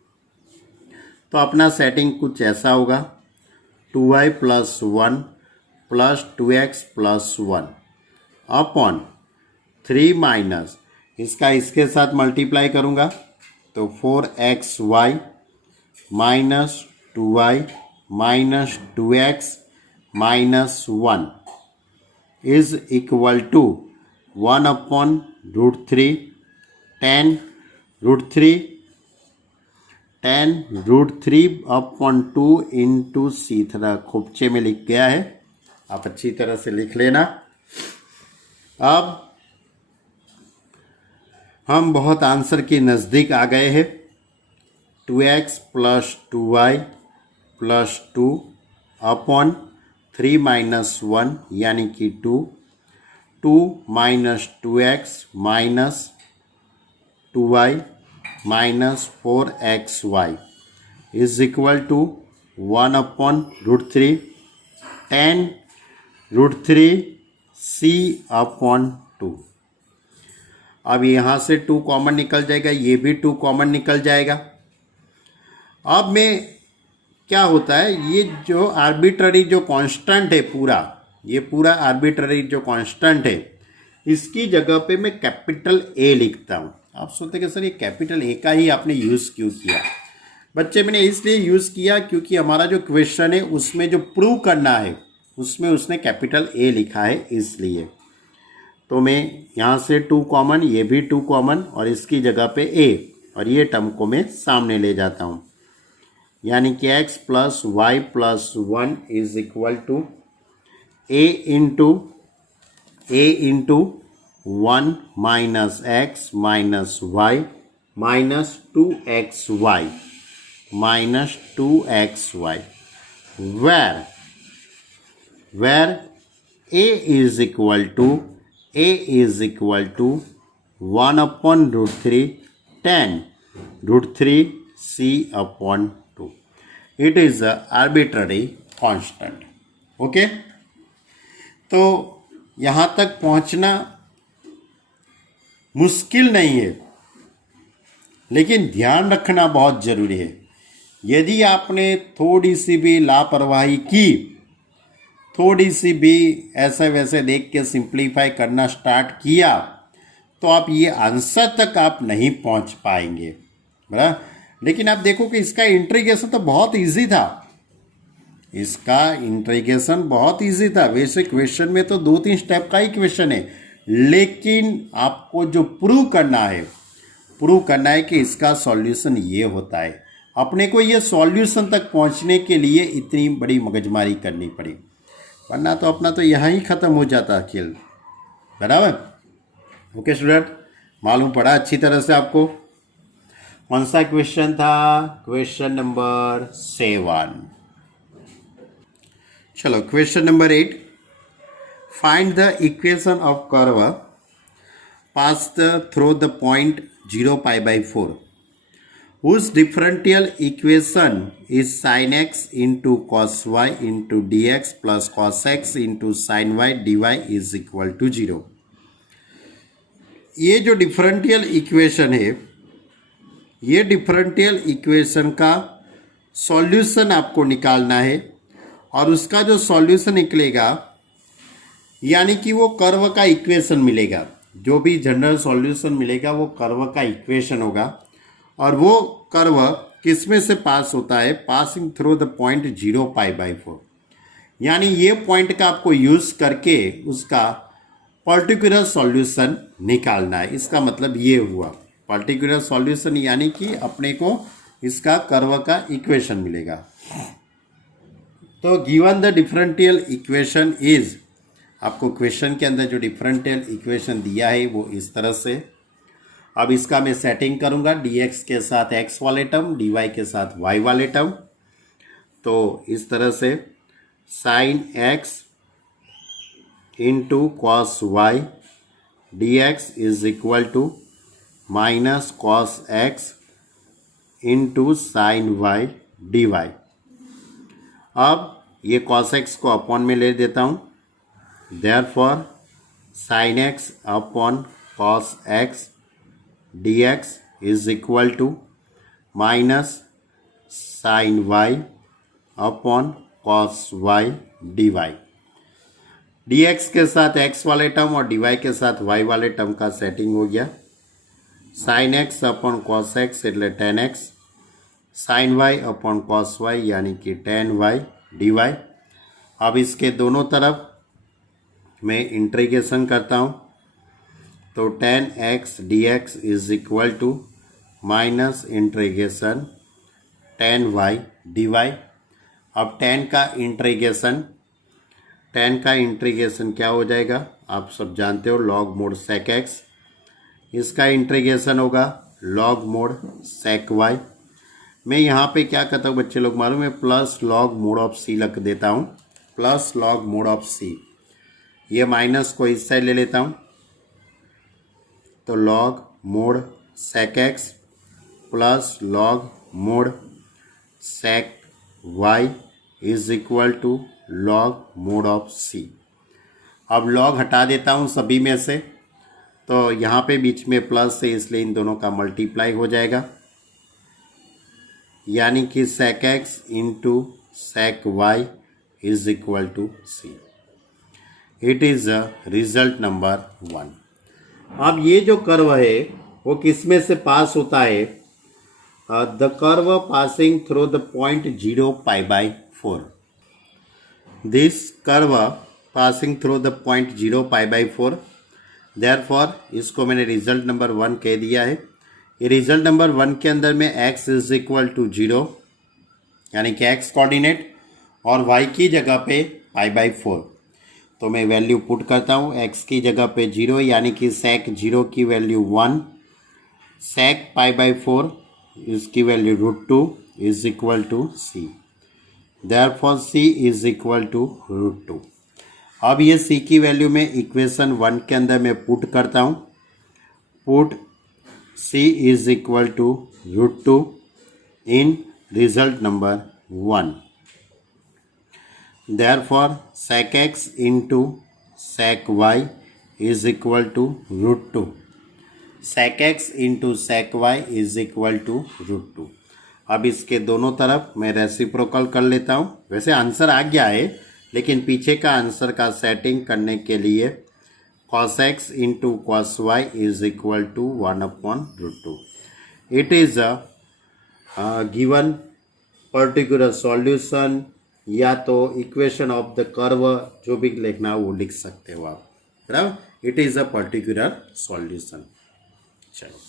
तो अपना सेटिंग कुछ ऐसा होगा 2y plus 1 plus 2x plus 1 upon 3 minus इसका इसके साथ मल्टीप्लाई करूँगा तो 4xy minus 2y minus 2x minus 1 is equal to 1/√3 10 √3/2 into c. थोड़ा खुपचे में लिख गया है, आप अच्छी तरह से लिख लेना। अब हम बहुत आंसर के नज़दीक आ गए हैं। 2x plus 2y plus 2 upon 3 minus 1 यानी कि 2 minus 2x minus 2y minus 4xy is equal to 1/√3 10 √3 c/2। अब यहाँ से 2 कॉमन निकल जाएगा, ये भी 2 कॉमन निकल जाएगा। अब में क्या होता है, ये जो आर्बिट्ररी जो कांस्टेंट है ये पूरा आर्बिट्ररी जो कांस्टेंट है, इसकी जगह पे मैं कैपिटल ए लिखता हूँ। आप सोचते कि सर ये कैपिटल ए का ही आपने यूज़ क्यों किया? बच्चे मैंने इसलिए यूज़ किया क्योंकि हमारा जो क्वेश्चन है उसमें जो प्रूव करना है उसमें उसने कैपिटल ए लिखा है, इसलिए। तो मैं यहाँ से 2 कॉमन, ये भी 2 कॉमन और इसकी जगह पे ए और ये टर्म को मैं सामने ले जाता हूँ, यानी कि x plus Y plus 1 is equal to A into 1 minus X minus Y minus 2xy minus 2xy where a is equal to 1/√3 10 √3 c/2. It is a arbitrary constant. Okay, तो यहाँ तक पहुँचना मुश्किल नहीं है, लेकिन ध्यान रखना बहुत ज़रूरी है। यदि आपने थोड़ी सी भी लापरवाही की, थोड़ी सी भी ऐसे वैसे देख के सिंप्लीफाई करना स्टार्ट किया, तो आप ये आंसर तक आप नहीं पहुंच पाएंगे, बराबर। लेकिन आप देखो कि इसका इंटीग्रेशन तो बहुत इजी था, वैसे क्वेश्चन में तो 2-3 स्टेप का ही क्वेश्चन है, लेकिन आपको जो प्रूव करना है कि इसका सॉल्यूशन ये होता है। अपने को ये सॉल्यूशन तक पहुंचने के लिए इतनी बड़ी मगजमारी करनी पड़ी, वरना तो अपना तो यहाँ ही ख़त्म हो जाता खेल, बराबर। ओके स्टूडेंट, मालूम पड़ा अच्छी तरह से आपको? कौन सा क्वेश्चन था? Question number 7। चलो question number 8, find the equation of curve passed through the point 0 π/4 whose differential equation is sin x into cos y into dx plus cos x into sin y dy is equal to 0। ये जो डिफरेंशियल इक्वेशन है, ये डिफरेंशियल इक्वेशन का सॉल्यूशन आपको निकालना है और उसका जो सॉल्यूशन निकलेगा यानी कि वो कर्व का इक्वेशन मिलेगा। जो भी जनरल सॉल्यूशन मिलेगा वो कर्व का इक्वेशन होगा और वो कर्व किस में से पास होता है, पासिंग थ्रू द पॉइंट 0π/4। यानी ये पॉइंट का आपको यूज़ करके उसका पर्टिकुलर सॉल्यूशन निकालना है। इसका मतलब ये हुआ पर्टिकुलर सॉल्यूशन, यानी कि अपने को इसका कर्व का इक्वेशन मिलेगा। तो given the differential equation is, आपको क्वेश्चन के अंदर जो डिफरेंशियल इक्वेशन दिया है वो इस तरह से। अब इसका मैं सेटिंग करूंगा, dx के साथ x वाले टर्म, dy के साथ y वाले टर्म। तो इस तरह से sin x into cos Y dx is equal to minus cos X into sine Y dy। अब ये कॉस एक्स को अपॉन में ले देता हूँ, therefore sine X upon cos X dx is equal to minus sine Y upon cos Y dy। dx के साथ x वाले टर्म और dy के साथ y वाले टर्म का सेटिंग हो गया। Sine X upon cos X એટલે tan x, sine Y upon cos Y यानी कि tan y dy। अब इसके दोनों तरफ मैं इंटीग्रेशन करता हूँ, तो tan x dx is equal to minus integration tan y dy। अब tan का इंटीग्रेशन क्या हो जाएगा, आप सब जानते हो, log मोड sec x। इसका इंटीग्रेशन होगा log मोड sec y। मैं यहाँ पे क्या करता हूँ बच्चे लोग मालूम है, plus log mod of c लिख देता हूँ, plus log mod of c। ये माइनस को इस साइड ले लेता हूँ, तो log mode sec x plus log mode sec y is equal to log mod of c। अब log हटा देता हूँ सभी में से, तो यहाँ पे बीच में प्लस है इसलिए इन दोनों का मल्टीप्लाई हो जाएगा, यानी कि sec x into sec y is equal to c। It is result number 1। अब ये जो कर्व है वो किस में से पास होता है, the curve passing through the point 0π/4। This curve passing through the point 0π/4, therefore इसको मैंने रिजल्ट नंबर 1 कह दिया है। ये रिजल्ट नंबर 1 के अंदर में x इज इक्वल टू 0 यानी कि x कोऑर्डिनेट और y की जगह पे π/4। तो मैं वैल्यू पुट करता हूँ, x की जगह पे 0 यानी कि sec 0 की वैल्यू 1, sec π/4 इसकी value √2 is equal to c। Therefore c is equal to √2। अब ये c की वैल्यू में इक्वेशन 1 के अंदर मैं पुट करता हूँ, put c is equal to √2 in result number 1। Therefore sec x into sec y is equal to √2। sec x into sec y is equal to √2। अब इसके दोनों तरफ मैं रेसिप्रोकल कर लेता हूँ। वैसे आंसर आ गया है, लेकिन पीछे का आंसर का सेटिंग करने के लिए cos x into cos y is equal to 1/√2। It is a given particular solution या तो इक्वेशन ऑफ द कर्व, जो भी लिखना है वो लिख सकते हो आप, बराबर। It is a particular solution. चलो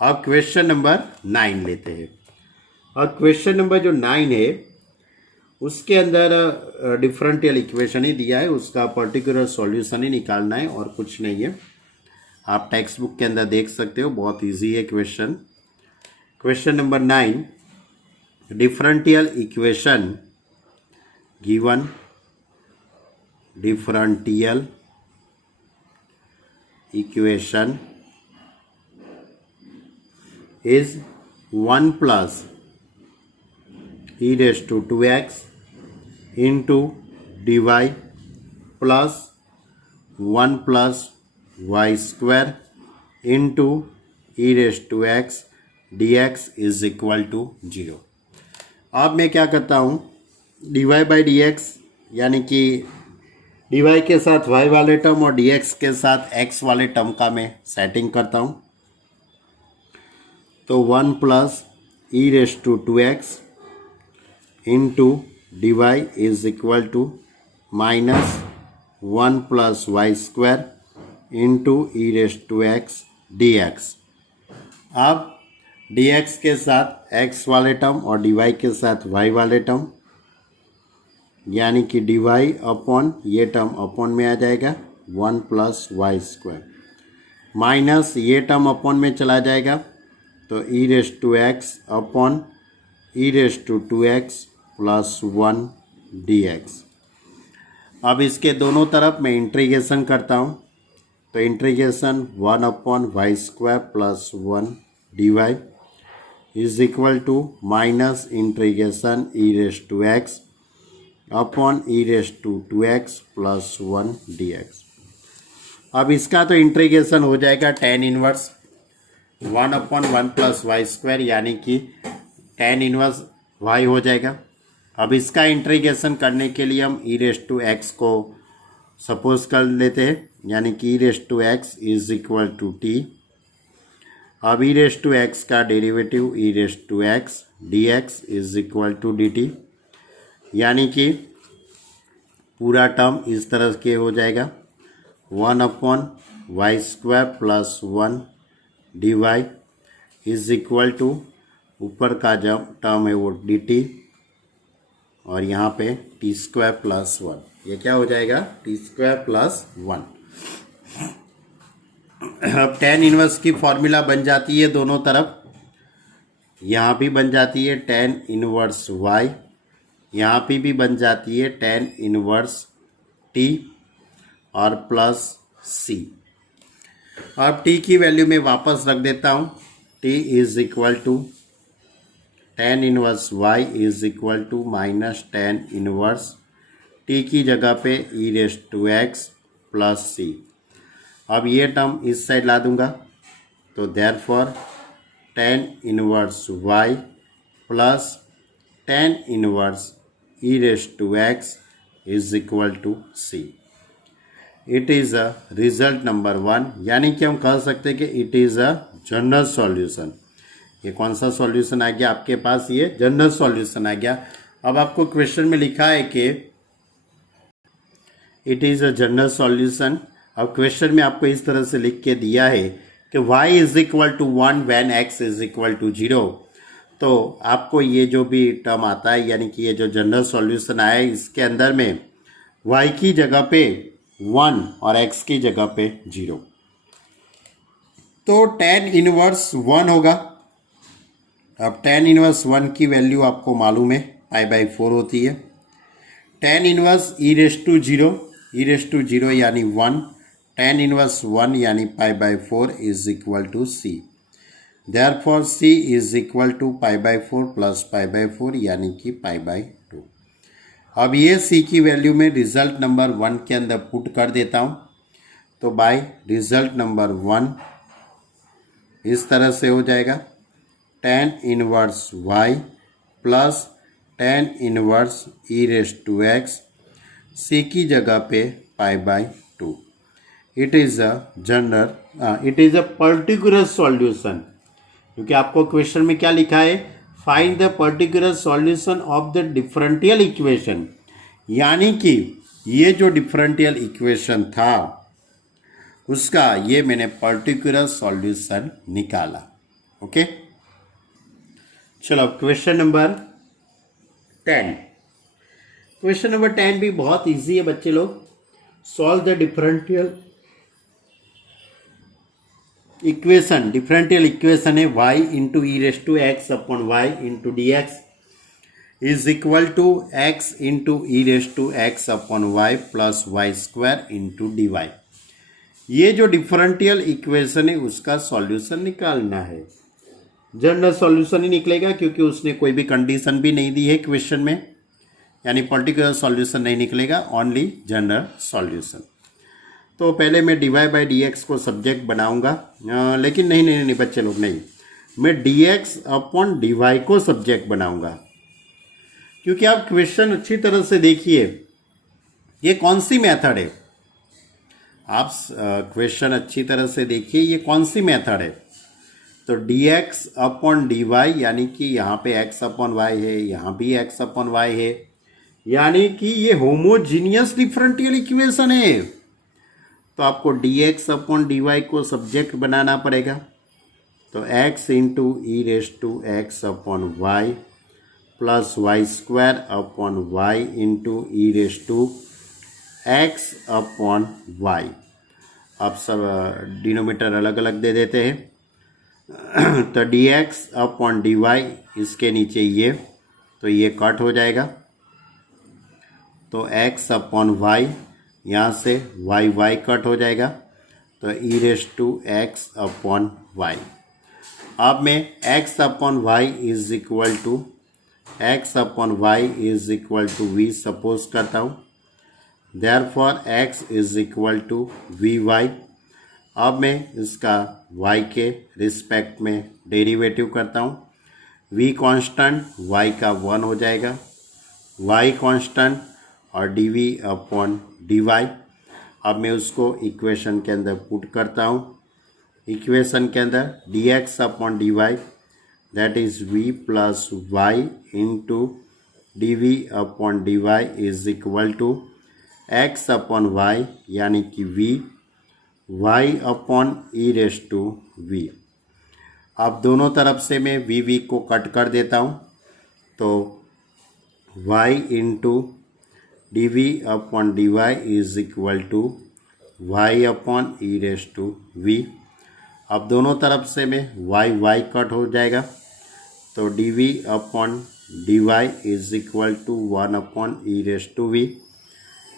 अब क्वेश्चन नंबर 9 लेते हैं। और क्वेश्चन नंबर जो 9 है उसके अंदर डिफरेंशियल इक्वेशन ही दिया है, उसका पर्टिकुलर सॉल्यूशन ही निकालना है और कुछ नहीं है। आप टेक्स्ट बुक के अंदर देख सकते हो, बहुत इजी है question. Question number 9, differential equation given differential equation is 1 plus e raise to 2x into D Y plus 1 plus Y square into e raise to x D x is equal to 0। अब मैं क्या करता हूँ, D Y by D X यानी कि डी वाई के साथ वाई वाले टर्म और डी एक्स के साथ एक्स वाले टर्म का मैं सेटिंग करता हूँ। तो 1 plus e raise to 2x into D Y is equal to minus 1 plus Y square into e raise to x D x. अब डी एक्स के साथ एक्स वाले टर्म और डी वाई के साथ वाई वाले टर्म, यानी कि डी वाई अपॉन ये टर्म अपॉन में आ जाएगा 1 प्लस वाई स्क्वायर, माइनस ये टर्म अपॉन में चला जाएगा तो e raise to x upon e raise to 2x plus 1 D x. अब इसके दोनों तरफ मैं इंटीग्रेशन करता हूँ, तो integration 1 upon Y square plus 1 D Y is equal to minus integration e raise to x upon e raise to 2x plus 1 D x. अब इसका तो इंटीग्रेशन हो जाएगा tan inverse 1 upon 1 plus Y square, यानी कि tan इनवर्स y हो जाएगा। अब इसका इंटीग्रेशन करने के लिए हम ई रेस टू एक्स को सपोज कर लेते हैं, यानी कि e raise to x is equal to t. अब ई रेस टू एक्स का derivative e raise to x D x is equal to d t, यानी कि पूरा टर्म इस तरह के हो जाएगा 1 upon Y square plus 1 D Y is equal to ऊपर का जब टर्म है वो डी टी और यहाँ पे टी स्क्वायर प्लस 1, ये क्या हो जाएगा टी स्क्वायर प्लस 1। अब tan इनवर्स की फॉर्मूला बन जाती है दोनों तरफ, यहाँ भी बन जाती है tan इनवर्स y, यहाँ पे भी बन जाती है tan इनवर्स t और प्लस c। अब t की वैल्यू में वापस रख देता हूँ, t is equal to tan inverse y is equal to minus tan inverse t की जगह पे e raise to X plus सी। अब ये टर्म इस साइड ला दूंगा, तो therefore tan inverse y plus tan inverse e raise to x is equal to C. It is a result number 1, यानी कि हम कह सकते हैं कि it is a general solution. ये कौन सा सॉल्यूशन आ गया आपके पास, ये जनरल सॉल्यूशन आ गया। अब आपको क्वेश्चन में लिखा है कि it is a general solution. अब क्वेश्चन में आपको इस तरह से लिख के दिया है कि y is equal to 1 when x is equal to 0। तो आपको ये जो भी टर्म आता है, यानी कि ये जो जनरल सॉल्यूशन आया है, इसके अंदर में y की जगह पे 1 और x की जगह पे 0, तो tan इनवर्स 1 होगा। अब tan इनवर्स 1 की वैल्यू आपको मालूम है π/4 होती है। tan inverse e raise to 0 यानी 1, tan इनवर्स 1 यानी π/4 is equal to c। Therefore c is equal to π/4 plus π/4 यानी कि π/2। अब ये c की वैल्यू में रिजल्ट नंबर 1 के अंदर पुट कर देता हूँ, तो बाय रिजल्ट नंबर 1 इस तरह से हो जाएगा tan inverse y plus tan inverse e raise to x, c की जगह पे π/2। It is a general it is a particular solution, क्योंकि आपको क्वेश्चन में क्या लिखा है, find the particular solution of the differential equation, यानी कि ये जो डिफरेंशियल इक्वेशन था उसका ये मैंने पर्टिकुलर सॉल्यूशन निकाला। ओके, चलो क्वेश्चन नंबर 10। क्वेश्चन नंबर 10 भी बहुत इजी है बच्चे लोग। Solve the differential equation. Differential equation है y into e raise to x upon Y into D x is equal to X into e raise to x upon Y plus Y square into D Y. ये जो डिफरेंशियल इक्वेशन है उसका सॉल्यूशन निकालना है। जनरल सॉल्यूशन ही निकलेगा, क्योंकि उसने कोई भी कंडीशन भी नहीं दी है क्वेश्चन में, यानी पर्टिकुलर सॉल्यूशन नहीं निकलेगा, ओनली जनरल सॉल्यूशन। तो पहले मैं dy बाई डी एक्स को सब्जेक्ट बनाऊंगा, लेकिन नहीं बच्चे लोग, नहीं, मैं dx अपॉन dy को सब्जेक्ट बनाऊंगा, क्योंकि आप क्वेश्चन अच्छी तरह से देखिए, ये कौन सी मेथड है। आप क्वेश्चन अच्छी तरह से देखिए, ये कौन सी मेथड है। तो dx अपॉन dy, यानी कि यहाँ पे x अपॉन y है, यहाँ भी x अपॉन y है, यानी कि ये होमोजीनियस डिफरेंशियल इक्वेशन है। तो आपको dx अपॉन dy को सब्जेक्ट बनाना पड़ेगा। तो x into e raise to x upon Y plus Y square upon Y into e raise to x upon y. आप सब डिनोमीटर अलग अलग दे देते हैं। तो dx अपॉन dy, इसके नीचे ये, तो ये कट हो जाएगा। तो x अपॉन y, यहाँ से y कट हो जाएगा। तो e raise to x upon y. अब मैं x upon y is equal to v suppose करता हूँ। Therefore x is equal to vy। अब मैं इसका y के रिस्पेक्ट में डेरिवेटिव करता हूँ। v कांस्टेंट, y का 1 हो जाएगा, y कांस्टेंट और dv अपॉन dy। अब मैं उसको इक्वेशन के अंदर पुट करता हूँ। इक्वेशन के अंदर dx upon dy, that is v plus y into dv upon dy is equal to x upon y, यानी कि v y upon e raise to v। अब दोनों तरफ से मैं v को कट कर देता हूँ। तो y into dv upon dy is equal to y upon e raise to v। अब दोनों तरफ से मैं y कट हो जाएगा। तो dv upon dy is equal to 1 upon e raise to v।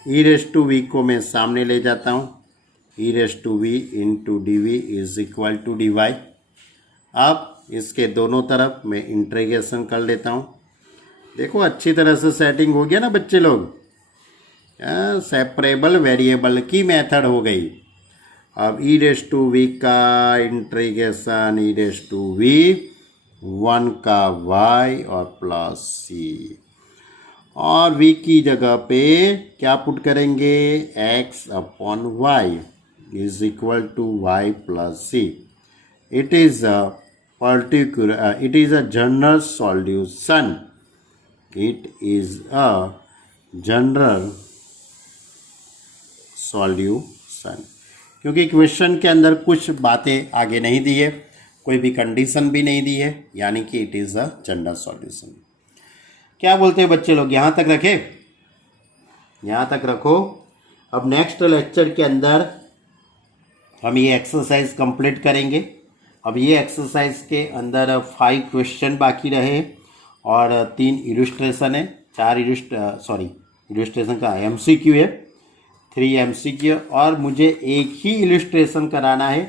E raise to v को मैं सामने ले जाता हूँ। E raise to v into d v is equal to d y. अब इसके दोनों तरफ मैं इंटीग्रेशन कर लेता हूँ। देखो अच्छी तरह से सेटिंग हो गया ना बच्चे लोग। सेपरेबल वेरिएबल की मेथड हो गई। अब ई रेस टू वी का integration e raise to v 1 का y और प्लस सी, और v की जगह पे क्या पुट करेंगे, x upon y is equal to y plus c. It is a particular, it is a general solution. It is a general solution, क्योंकि क्वेश्चन के अंदर कुछ बातें आगे नहीं दी है, कोई भी कंडीशन भी नहीं दी है, यानी कि it is a general solution. क्या बोलते हैं बच्चे लोग, यहाँ तक रखे, यहाँ तक रखो। अब नेक्स्ट लेक्चर के अंदर हम ये एक्सरसाइज कंप्लीट करेंगे। अब ये एक्सरसाइज के अंदर 5 क्वेश्चन बाकी रहे और 3 इलस्ट्रेशन है, 4 इलस्ट्रेशन का MCQ है, 3 MCQ, और मुझे एक ही इलस्ट्रेशन कराना है।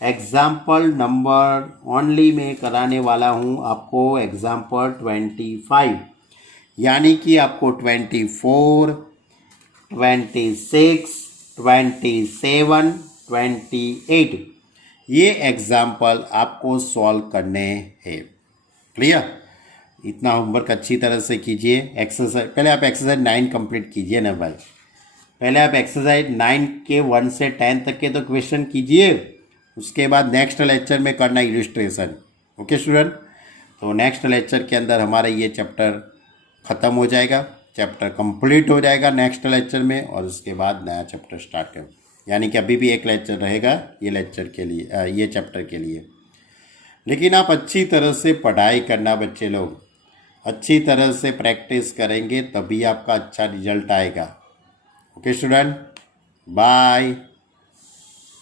एग्जाम्पल नंबर ओनली में कराने वाला हूँ आपको एग्जाम्पल 25, यानी कि आपको 24, 26, 27, 28 ये एग्जाम्पल आपको सॉल्व करने हैं। क्लियर? इतना होमवर्क अच्छी तरह से कीजिए। एक्सरसाइज पहले आप एक्सरसाइज 9 कंप्लीट कीजिए ना भाई। पहले आप एक्सरसाइज 9 के 1 से 10 तक के तो क्वेश्चन कीजिए, उसके बाद नेक्स्ट लेक्चर में करना इलस्ट्रेशन। ओके स्टूडेंट, तो नेक्स्ट लेक्चर के अंदर हमारा ये चैप्टर ख़त्म हो जाएगा, चैप्टर कंप्लीट हो जाएगा नेक्स्ट लेक्चर में, और उसके बाद नया चैप्टर स्टार्ट कर, यानी कि अभी भी एक लेक्चर रहेगा ये लेक्चर के लिए, ये चैप्टर के लिए। लेकिन आप अच्छी तरह से पढ़ाई करना बच्चे लोग, अच्छी तरह से प्रैक्टिस करेंगे तभी आपका अच्छा रिजल्ट आएगा। Okay student, bye.